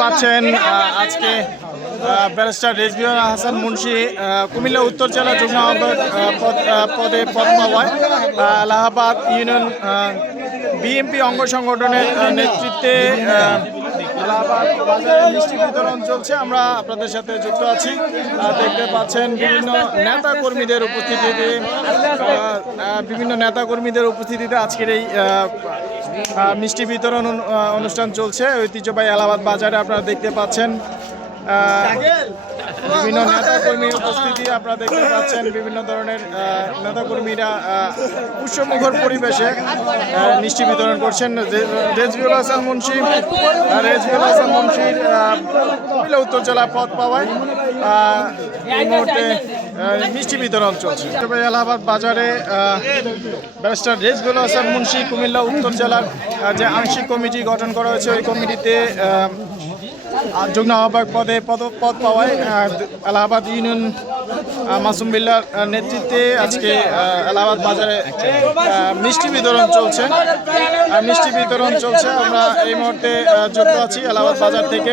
পাচ্ছেন আজকে ব্যারিস্টার রেজবিউল হাসান মুন্সি কুমিল্লা উত্তর জেলা যুগ্ম আহ্বায়ক পদে পদ পাওয়ায় এলাহাবাদ ইউনিয়ন বিএনপি অঙ্গ সংগঠনের নেতৃত্বে এলাহাবাদ বাজারে মিষ্টি বিতরণ চলছে। আমরা আপনাদের সাথে যুক্ত আছি। দেখতে পাচ্ছেন বিভিন্ন নেতাকর্মীদের উপস্থিতিতে আজকের এই মিষ্টি বিতরণ অনুষ্ঠান চলছে ঐতিহ্যবাহী এলাহাবাদ বাজারে। আপনারা দেখতে পাচ্ছেন বিভিন্ন নেতাকর্মীর উপস্থিতি। আপনারা দেখতে পাচ্ছেন বিভিন্ন ধরনের নেতাকর্মীরা উৎসবমুখর পরিবেশে মিষ্টি বিতরণ করছেন। রেজবিউল হাসান মুন্সির কুমিল্লা উত্তর জেলা পদ পাওয়ায় এই মুহূর্তে মিষ্টি বিতরণ চলছে। এলাহাবাদ বাজারে ব্যারিস্টার রেজবিউল হাসান মুন্সি কুমিল্লা উত্তর জেলার যে আংশিক কমিটি গঠন করা হয়েছে, ওই কমিটিতে যুগ্ম আহ্বায়ক পদে পদ পাওয়ায় এলাহাবাদ ইউনিয়ন মাসুম বিল্লার নেতৃত্বে আজকে এলাহাবাদ বাজারে মিষ্টি বিতরণ চলছে। আমরা এই মুহূর্তে যুক্ত আছি এলাহাবাদ বাজার থেকে।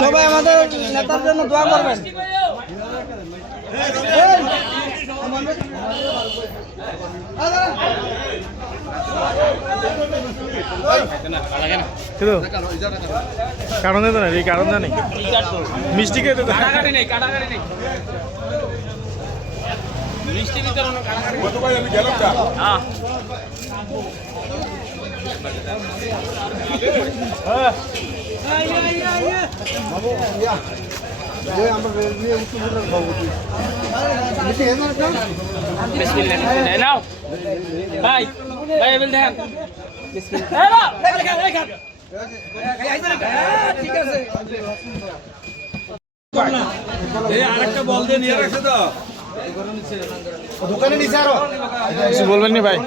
সবাই আমাদের নেতার জন্য দোয়া করবেন। কারণ কারণ জানি মিষ্টি খেতে মিষ্টি বিতরণ আরেকটা বল দিয়ে নিয়ে রাখছে তো দোকানে নিচে আরো কিছু বলবেন নি ভাই?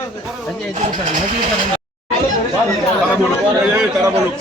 তারা বলুক